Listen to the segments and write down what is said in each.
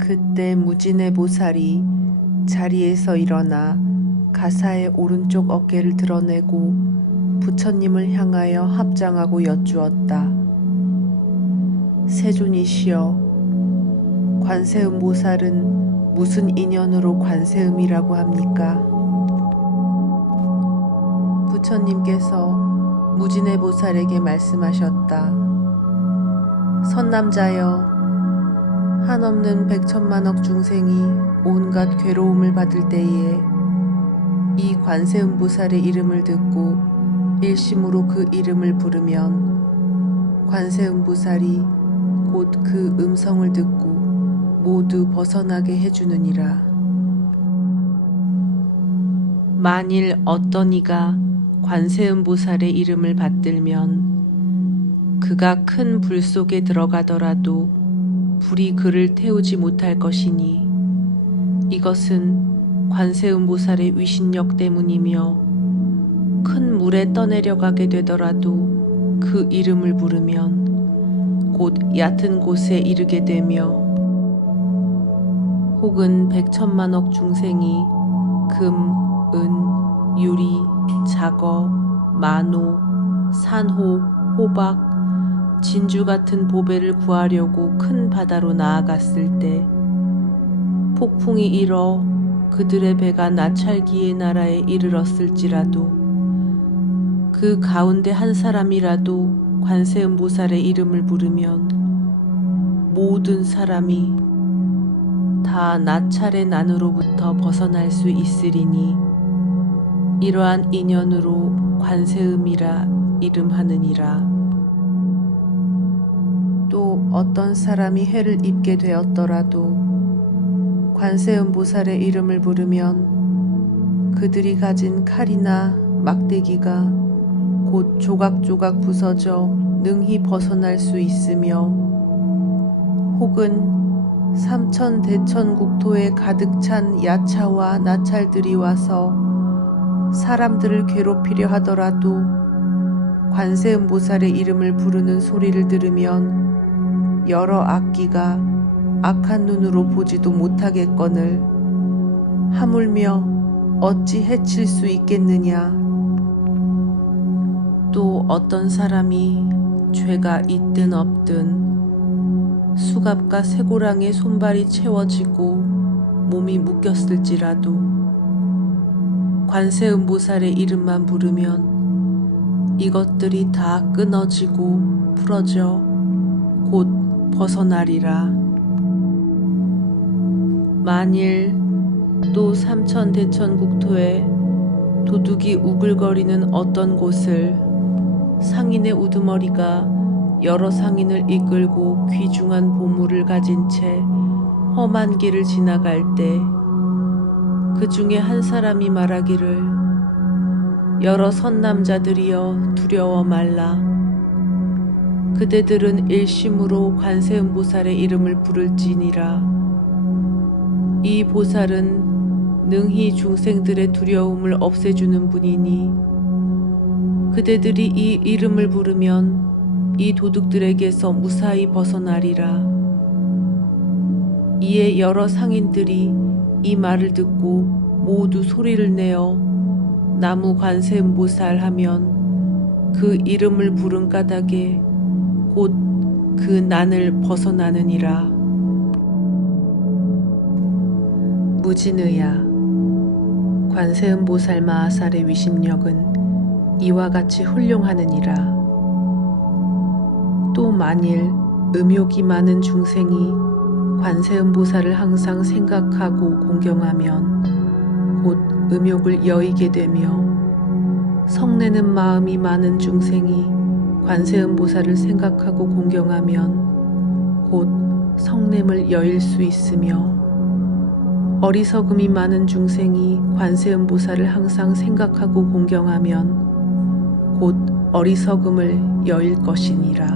그때 무진의 보살이 자리에서 일어나 가사의 오른쪽 어깨를 드러내고 부처님을 향하여 합장하고 여쭈었다. 세존이시여, 관세음보살은 무슨 인연으로 관세음이라고 합니까? 부처님께서 무진의 보살에게 말씀하셨다. 선남자여, 한없는 백천만억 중생이 온갖 괴로움을 받을 때에 이 관세음보살의 이름을 듣고 일심으로 그 이름을 부르면 관세음보살이 곧 그 음성을 듣고 모두 벗어나게 해주느니라. 만일 어떤 이가 관세음보살의 이름을 받들면 그가 큰 불 속에 들어가더라도 불이 그를 태우지 못할 것이니 이것은 관세음보살의 위신력 때문이며 큰 물에 떠내려가게 되더라도 그 이름을 부르면 곧 얕은 곳에 이르게 되며 혹은 백천만억 중생이 금, 은, 유리, 자거, 만호, 산호, 호박, 진주 같은 보배를 구하려고 큰 바다로 나아갔을 때 폭풍이 일어 그들의 배가 나찰기의 나라에 이르렀을지라도 그 가운데 한 사람이라도 관세음보살의 이름을 부르면 모든 사람이 다 나찰의 난으로부터 벗어날 수 있으리니 이러한 인연으로 관세음이라 이름하느니라. 또 어떤 사람이 해를 입게 되었더라도 관세음보살의 이름을 부르면 그들이 가진 칼이나 막대기가 곧 조각조각 부서져 능히 벗어날 수 있으며 혹은 삼천대천국토에 가득 찬 야차와 나찰들이 와서 사람들을 괴롭히려 하더라도 관세음보살의 이름을 부르는 소리를 들으면 여러 악기가 악한 눈으로 보지도 못하겠거늘 하물며 어찌 해칠 수 있겠느냐. 또 어떤 사람이 죄가 있든 없든 수갑과 쇠고랑에 손발이 채워지고 몸이 묶였을지라도 관세음보살의 이름만 부르면 이것들이 다 끊어지고 풀어져 곧 벗어나리라. 만일 또 삼천대천국토에 도둑이 우글거리는 어떤 곳을 상인의 우두머리가 여러 상인을 이끌고 귀중한 보물을 가진 채 험한 길을 지나갈 때 그 중에 한 사람이 말하기를 여러 선남자들이여 두려워 말라. 그대들은 일심으로 관세음보살의 이름을 부를지니라. 이 보살은 능히 중생들의 두려움을 없애주는 분이니 그대들이 이 이름을 부르면 이 도둑들에게서 무사히 벗어나리라. 이에 여러 상인들이 이 말을 듣고 모두 소리를 내어 나무 관세음보살 하면 그 이름을 부른 까닭에 곧 그 난을 벗어나느니라. 무진의야, 관세음보살 마하살의 위심력은 이와 같이 훌륭하느니라. 또 만일 음욕이 많은 중생이 관세음보살을 항상 생각하고 공경하면 곧 음욕을 여의게 되며 성내는 마음이 많은 중생이 관세음보살을 생각하고 공경하면 곧 성냄을 여일 수 있으며 어리석음이 많은 중생이 관세음보살을 항상 생각하고 공경하면 곧 어리석음을 여일 것이니라.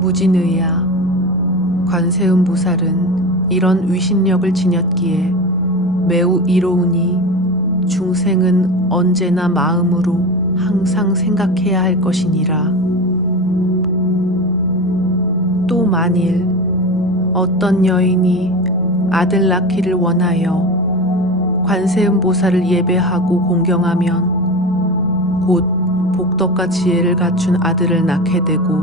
무진의야, 관세음보살은 이런 위신력을 지녔기에 매우 이로우니 중생은 언제나 마음으로 항상 생각해야 할 것이니라. 또 만일 어떤 여인이 아들 낳기를 원하여 관세음보살을 예배하고 공경하면 곧 복덕과 지혜를 갖춘 아들을 낳게 되고,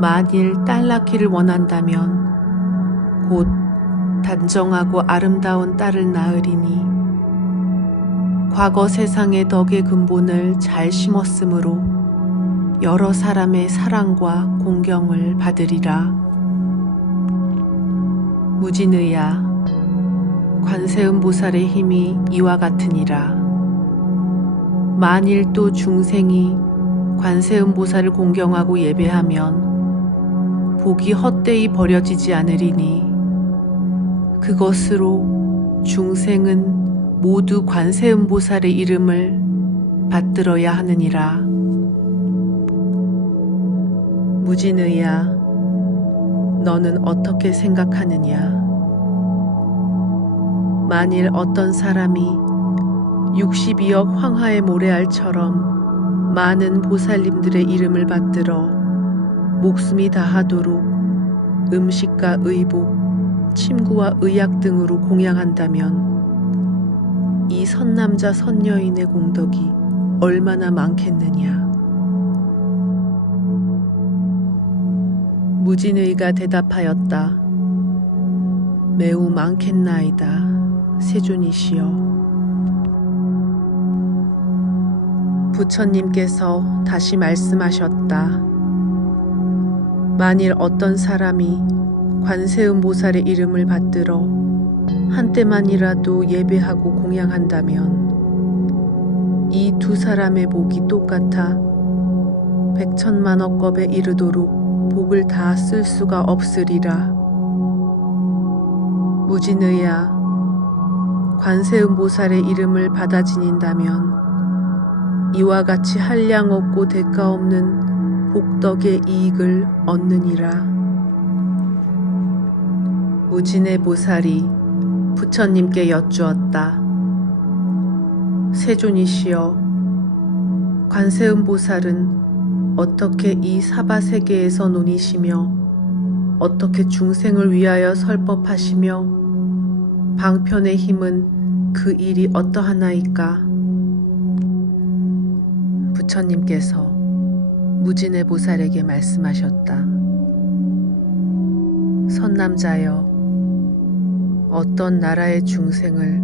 만일 딸 낳기를 원한다면 곧 단정하고 아름다운 딸을 낳으리니, 과거 세상의 덕의 근본을 잘 심었으므로 여러 사람의 사랑과 공경을 받으리라. 무진의야, 관세음보살의 힘이 이와 같으니라. 만일 또 중생이 관세음보살을 공경하고 예배하면 복이 헛되이 버려지지 않으리니, 그것으로 중생은 모두 관세음보살의 이름을 받들어야 하느니라. 무진의야, 너는 어떻게 생각하느냐? 만일 어떤 사람이 62억 황하의 모래알처럼 많은 보살님들의 이름을 받들어 목숨이 다하도록 음식과 의복, 침구와 의약 등으로 공양한다면 이 선남자 선여인의 공덕이 얼마나 많겠느냐? 무진의가 대답하였다. 매우 많겠나이다, 세존이시여. 부처님께서 다시 말씀하셨다. 만일 어떤 사람이 관세음보살의 이름을 받들어 한때만이라도 예배하고 공양한다면 이 두 사람의 복이 똑같아 백천만억 겁에 이르도록 복을 다 쓸 수가 없으리라. 무진의야, 관세음보살의 이름을 받아 지닌다면 이와 같이 한량 없고 대가 없는 복덕의 이익을 얻느니라. 무진의 보살이 부처님께 여쭈었다. 세존이시여, 관세음보살은 어떻게 이 사바세계에서 논이시며 어떻게 중생을 위하여 설법하시며 방편의 힘은 그 일이 어떠하나이까? 부처님께서 무진의 보살에게 말씀하셨다. 선남자여, 어떤 나라의 중생을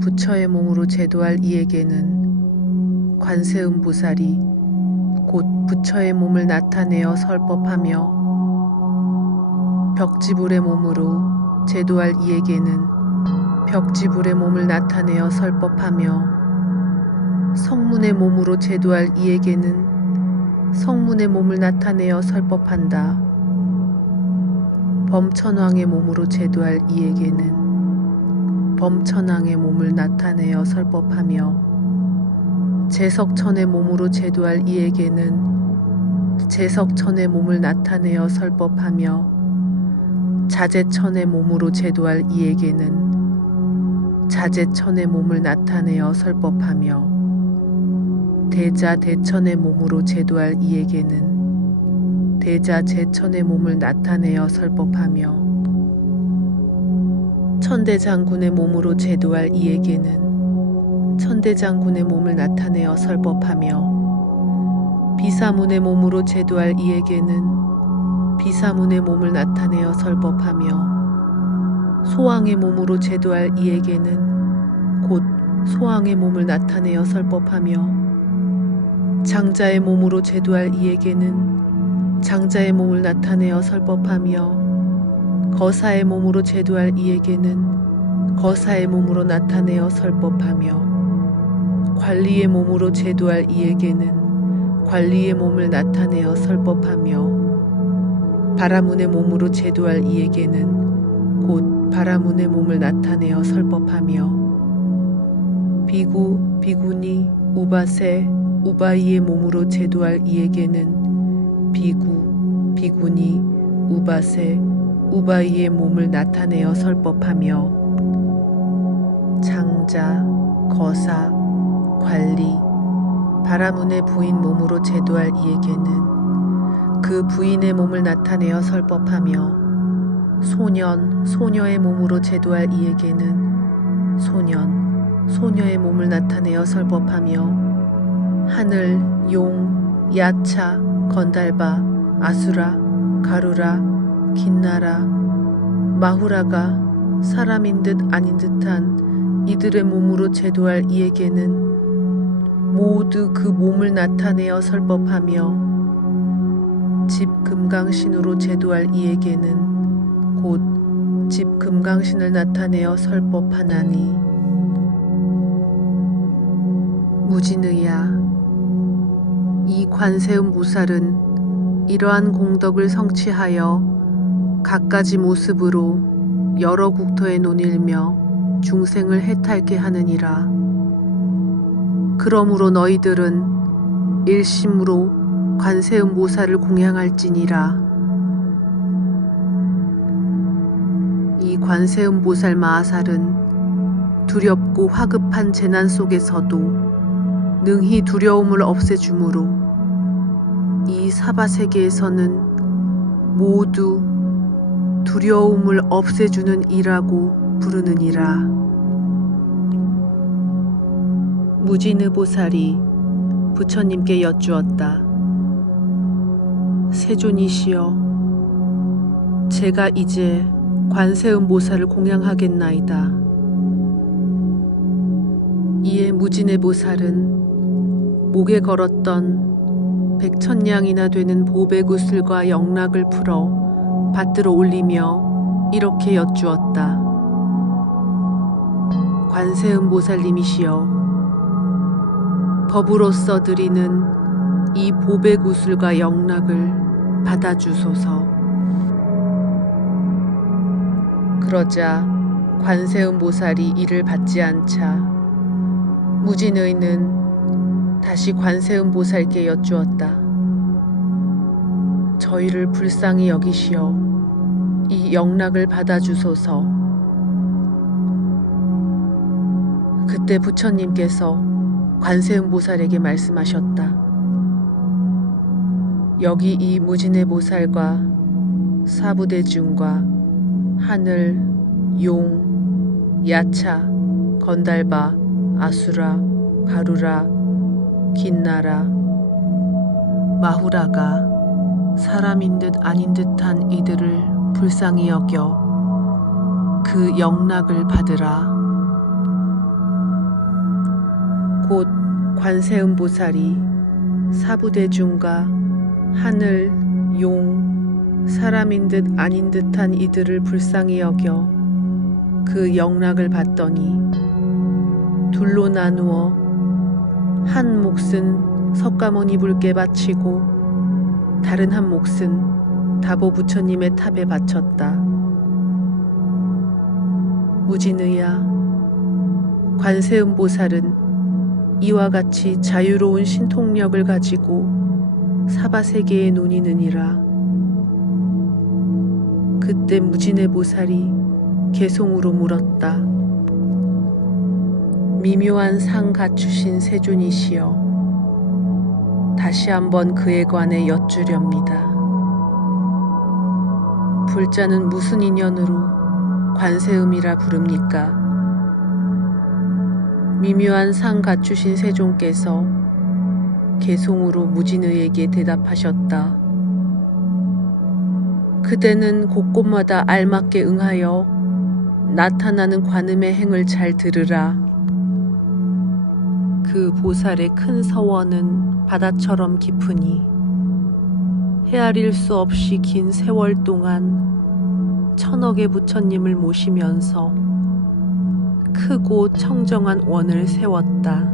부처의 몸으로 제도할 이에게는 관세음보살이 곧 부처의 몸을 나타내어 설법하며, 벽지불의 몸으로 제도할 이에게는 벽지불의 몸을 나타내어 설법하며, 성문의 몸으로 제도할 이에게는 성문의 몸을 나타내어 설법한다. 범천왕의 몸으로 제도할 이에게는 범천왕의 몸을 나타내어 설법하며, 제석천의 몸으로 제도할 이에게는 제석천의 몸을 나타내어 설법하며, 자제천의 몸으로 제도할 이에게는 자제천의 몸을 나타내어 설법하며, 대자대천의 몸으로 제도할 이에게는 대자제천의 몸을 나타내어 설법하며, 천대장군의 몸으로 제도할 이에게는 천대장군의 몸을 나타내어 설법하며, 비사문의 몸으로 제도할 이에게는 비사문의 몸을 나타내어 설법하며, 소왕의 몸으로 제도할 이에게는 곧 소왕의 몸을 나타내어 설법하며, 장자의 몸으로 제도할 이에게는 장자의 몸을 나타내어 설법하며, 거사의 몸으로 제도할 이에게는 거사의 몸으로 나타내어 설법하며, 관리의 몸으로 제도할 이에게는 관리의 몸을 나타내어 설법하며, 바라문의 몸으로 제도할 이에게는 곧 바라문의 몸을 나타내어 설법하며, 비구, 비구니, 우바세, 우바이의 몸으로 제도할 이에게는 비구, 비구니, 우바세, 우바이의 몸을 나타내어 설법하며, 장자, 거사, 관리, 바라문의 부인 몸으로 제도할 이에게는 그 부인의 몸을 나타내어 설법하며, 소년, 소녀의 몸으로 제도할 이에게는 소년, 소녀의 몸을 나타내어 설법하며 하늘, 용, 야차, 건달바, 아수라, 가루라, 긴나라, 마후라가 사람인 듯 아닌 듯한 이들의 몸으로 제도할 이에게는 모두 그 몸을 나타내어 설법하며 집금강신으로 제도할 이에게는 곧 집금강신을 나타내어 설법하나니 무진의야, 이 관세음보살은 이러한 공덕을 성취하여 갖가지 모습으로 여러 국토에 논일며 중생을 해탈케 하느니라. 그러므로 너희들은 일심으로 관세음보살을 공양할지니라. 이 관세음보살 마하살은 두렵고 화급한 재난 속에서도 능히 두려움을 없애주므로 이 사바세계에서는 모두 두려움을 없애주는 이라고 부르느니라. 무진의보살이 부처님께 여쭈었다. 세존이시여, 제가 이제 관세음보살을 공양하겠나이다. 이에 무진의보살은 목에 걸었던 100,000냥이나 되는 보배구슬과 영락을 풀어 받들어 올리며 이렇게 여쭈었다. 관세음보살님이시여, 법으로서 드리는 이 보배구슬과 영락을 받아주소서. 그러자 관세음보살이 이를 받지 않자 무진의는 다시 관세음보살께 여쭈었다. 저희를 불쌍히 여기시어 이 영락을 받아주소서. 그때 부처님께서 관세음보살에게 말씀하셨다. 여기 이 무진의보살과 사부대중과 하늘, 용, 야차, 건달바, 아수라, 가루라, 긴나라, 마후라가 사람인 듯 아닌 듯한 이들을 불쌍히 여겨 그 영락을 받으라. 곧 관세음보살이 사부대중과 하늘, 용, 사람인 듯 아닌 듯한 이들을 불쌍히 여겨 그 영락을 받더니 둘로 나누어 한 몫은 석가모니 불께 바치고 다른 한 몫은 다보 부처님의 탑에 바쳤다. 무진의야, 관세음보살은 이와 같이 자유로운 신통력을 가지고 사바세계에 논이느니라. 그때 무진의보살이 개송으로 물었다. 미묘한 상 갖추신 세존이시여, 다시 한번 그에 관해 여쭈렵니다. 불자는 무슨 인연으로 관세음이라 부릅니까? 미묘한 상 갖추신 세존께서 개송으로 무진의에게 대답하셨다. 그대는 곳곳마다 알맞게 응하여 나타나는 관음의 행을 잘 들으라. 그 보살의 큰 서원은 바다처럼 깊으니 헤아릴 수 없이 긴 세월 동안 천억의 부처님을 모시면서 크고 청정한 원을 세웠다.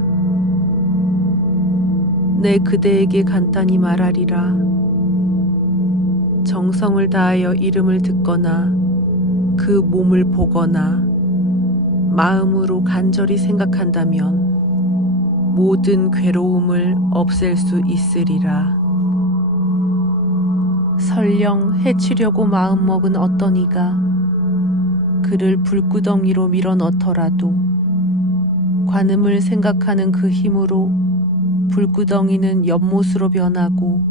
내 그대에게 간단히 말하리라. 정성을 다하여 이름을 듣거나 그 몸을 보거나 마음으로 간절히 생각한다면 모든 괴로움을 없앨 수 있으리라. 설령 해치려고 마음먹은 어떤 이가 그를 불구덩이로 밀어넣더라도 관음을 생각하는 그 힘으로 불구덩이는 연못으로 변하고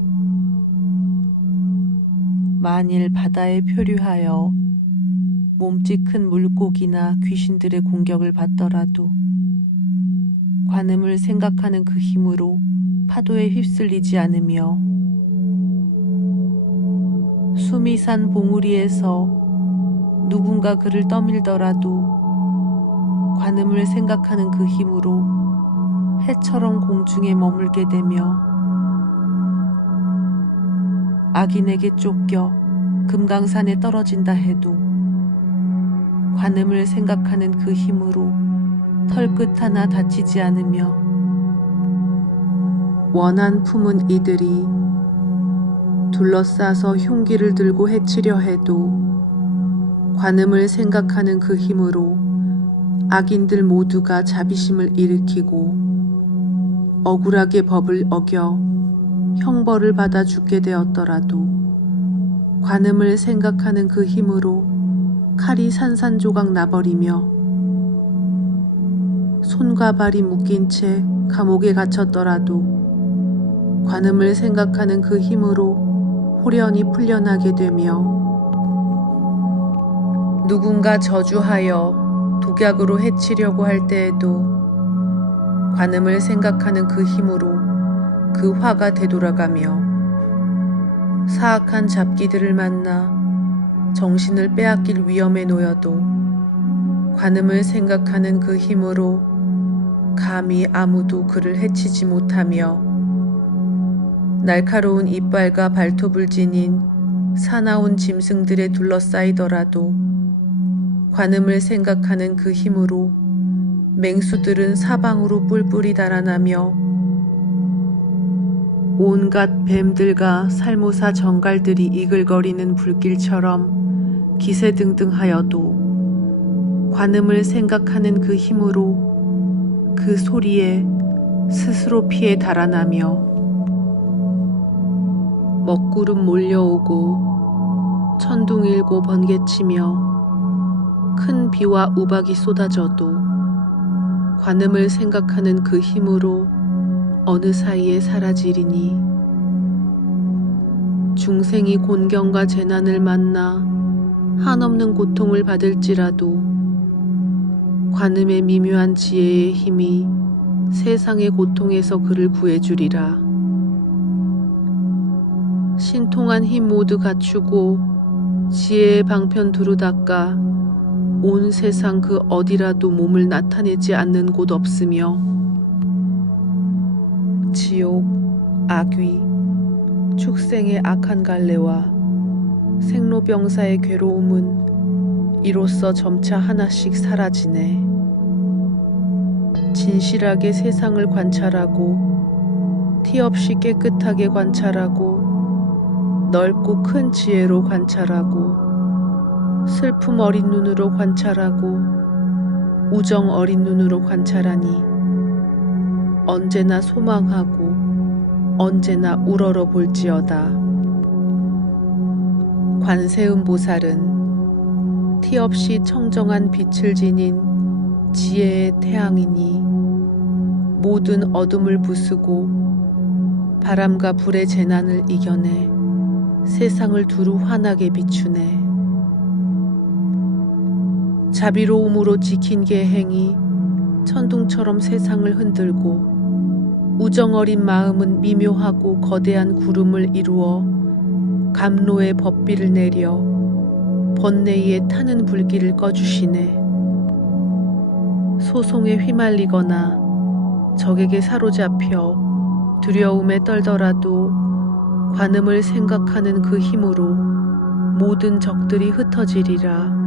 만일 바다에 표류하여 몸집 큰 물고기나 귀신들의 공격을 받더라도 관음을 생각하는 그 힘으로 파도에 휩쓸리지 않으며 숨이 산 봉우리에서 누군가 그를 떠밀더라도 관음을 생각하는 그 힘으로 해처럼 공중에 머물게 되며 악인에게 쫓겨 금강산에 떨어진다 해도 관음을 생각하는 그 힘으로 털끝 하나 다치지 않으며 원한 품은 이들이 둘러싸서 흉기를 들고 해치려 해도 관음을 생각하는 그 힘으로 악인들 모두가 자비심을 일으키고 억울하게 법을 어겨 형벌을 받아 죽게 되었더라도 관음을 생각하는 그 힘으로 칼이 산산조각 나버리며 손과 발이 묶인 채 감옥에 갇혔더라도 관음을 생각하는 그 힘으로 호련히 풀려나게 되며 누군가 저주하여 독약으로 해치려고 할 때에도 관음을 생각하는 그 힘으로 그 화가 되돌아가며 사악한 잡기들을 만나 정신을 빼앗길 위험에 놓여도 관음을 생각하는 그 힘으로 감히 아무도 그를 해치지 못하며 날카로운 이빨과 발톱을 지닌 사나운 짐승들에 둘러싸이더라도 관음을 생각하는 그 힘으로 맹수들은 사방으로 뿔뿔이 달아나며 온갖 뱀들과 살모사 정갈들이 이글거리는 불길처럼 기세등등하여도 관음을 생각하는 그 힘으로 그 소리에 스스로 피해 달아나며 먹구름 몰려오고 천둥일고 번개치며 큰 비와 우박이 쏟아져도 관음을 생각하는 그 힘으로 어느 사이에 사라지리니 중생이 곤경과 재난을 만나 한없는 고통을 받을지라도 관음의 미묘한 지혜의 힘이 세상의 고통에서 그를 구해주리라. 신통한 힘 모두 갖추고 지혜의 방편 두루 닦아 온 세상 그 어디라도 몸을 나타내지 않는 곳 없으며 지옥, 악귀, 축생의 악한 갈래와 생로병사의 괴로움은 이로써 점차 하나씩 사라지네. 진실하게 세상을 관찰하고 티 없이 깨끗하게 관찰하고 넓고 큰 지혜로 관찰하고 슬픔 어린 눈으로 관찰하고 우정 어린 눈으로 관찰하니 언제나 소망하고 언제나 우러러 볼지어다. 관세음보살은 티 없이 청정한 빛을 지닌 지혜의 태양이니 모든 어둠을 부수고 바람과 불의 재난을 이겨내 세상을 두루 환하게 비추네. 자비로움으로 지킨 계행이 천둥처럼 세상을 흔들고 우정 어린 마음은 미묘하고 거대한 구름을 이루어 감로의 법비를 내려 번뇌에 타는 불길을 꺼주시네. 소송에 휘말리거나 적에게 사로잡혀 두려움에 떨더라도 관음을 생각하는 그 힘으로 모든 적들이 흩어지리라.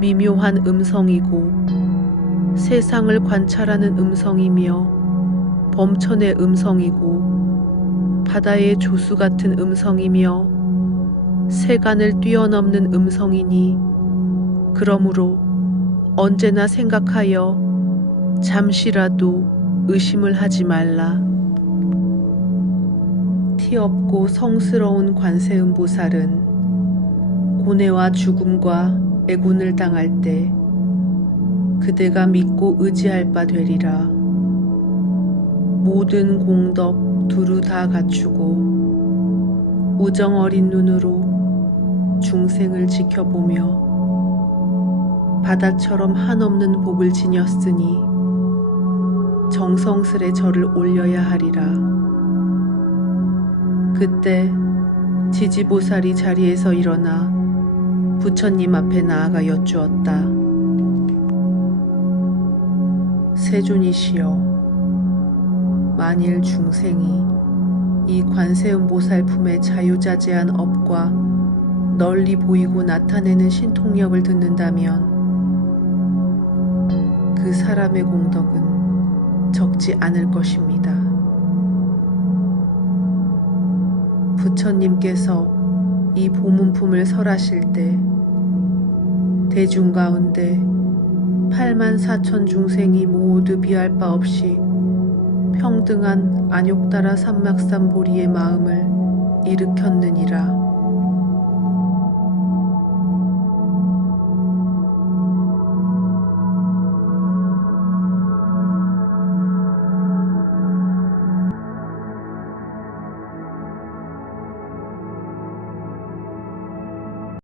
미묘한 음성이고 세상을 관찰하는 음성이며 범천의 음성이고 바다의 조수 같은 음성이며 세간을 뛰어넘는 음성이니 그러므로 언제나 생각하여 잠시라도 의심을 하지 말라. 티 없고 성스러운 관세음보살은 고뇌와 죽음과 애군을 당할 때 그대가 믿고 의지할 바 되리라. 모든 공덕 두루 다 갖추고 우정 어린 눈으로 중생을 지켜보며 바다처럼 한없는 복을 지녔으니 정성스레 절을 올려야 하리라. 그때 지지보살이 자리에서 일어나 부처님 앞에 나아가 여쭈었다. 세존이시여, 만일 중생이 이 관세음보살 품의 자유자재한 업과 널리 보이고 나타내는 신통력을 듣는다면 그 사람의 공덕은 적지 않을 것입니다. 부처님께서 이 보문품을 설하실 때 대중 가운데 84,000 중생이 모두 비할 바 없이 평등한 안욕따라 삼막삼보리의 마음을 일으켰느니라.